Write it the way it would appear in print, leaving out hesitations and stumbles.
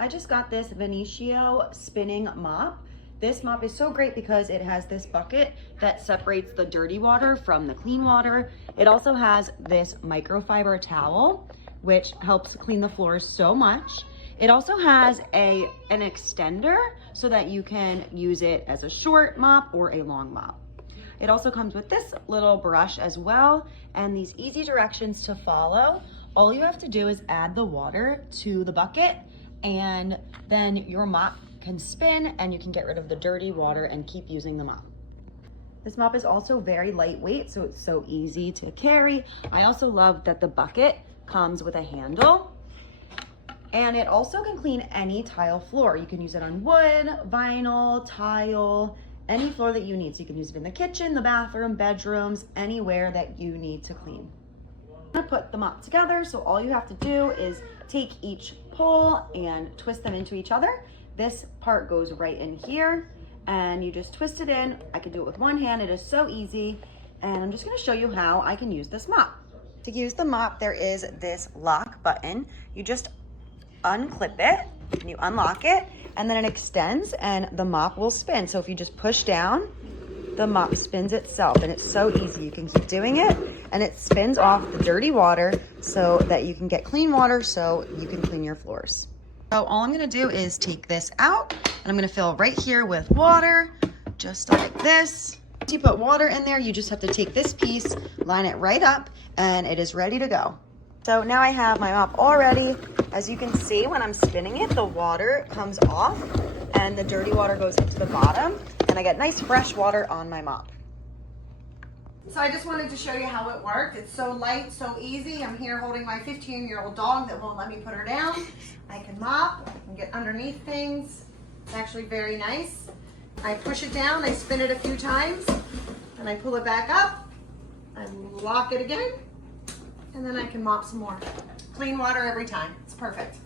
I just got this Venecio spinning mop. This mop is so great because it has this bucket that separates the dirty water from the clean water. It also has this microfiber towel, which helps clean the floors so much. It also has an extender so that you can use it as a short mop or a long mop. It also comes with this little brush as well and these easy directions to follow. All you have to do is add the water to the bucket and then your mop can spin and you can get rid of the dirty water and keep using the mop. This mop is also very lightweight, so it's so easy to carry. I also love that the bucket comes with a handle, and it also can clean any tile floor. You can use it on wood, vinyl, tile, any floor that you need. So you can use it in the kitchen, the bathroom, bedrooms, anywhere that you need to clean. I'm gonna put the mop together, so all you have to do is take each pole and twist them into each other. This part goes right in here and you just twist it in. I can do it with one hand, it is so easy. And I'm just gonna show you how I can use this mop. To use the mop, there is this lock button. You just unclip it and you unlock it, and then it extends and the mop will spin. So if you just push down, the mop spins itself, and it's so easy. You can keep doing it and it spins off the dirty water so that you can get clean water so you can clean your floors. So all I'm gonna do is take this out and I'm gonna fill right here with water, just like this. Once you put water in there, you just have to take this piece, line it right up, and it is ready to go. So now I have my mop all ready. As you can see, when I'm spinning it, the water comes off and the dirty water goes into the bottom, and I get nice fresh water on my mop. So I just wanted to show you how it worked. It's so light, so easy. I'm here holding my 15-year-old dog that won't let me put her down. I can mop, I can get underneath things. It's actually very nice. I push it down, I spin it a few times, and I pull it back up, I lock it again, and then I can mop some more. Clean water every time. It's perfect.